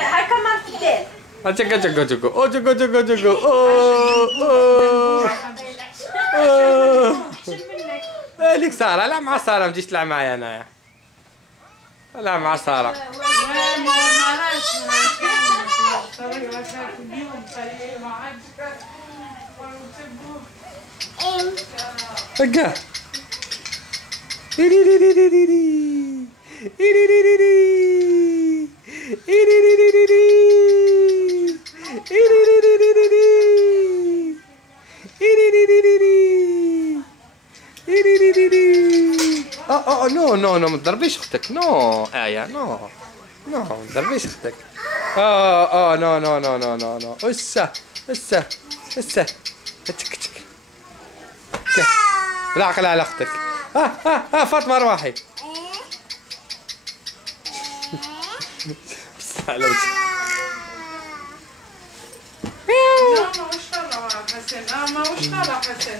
هاي كمان كتير. أجاك أجاك أجاك أجاك أجاك أجاك ليك سارة لا مع سارة ما تجيش تلعب معي أنا لا مع سارة. أجا نو نو نو ما تضربيش اختك نو آية نو نو ما تضربيش اختك نو نو نو نو نو نو اسا اسا اسا تك تك لا عقل على اختك فاطمة ارواحي بس على وجهك ما وش طلع حسن ما وش طلع حسن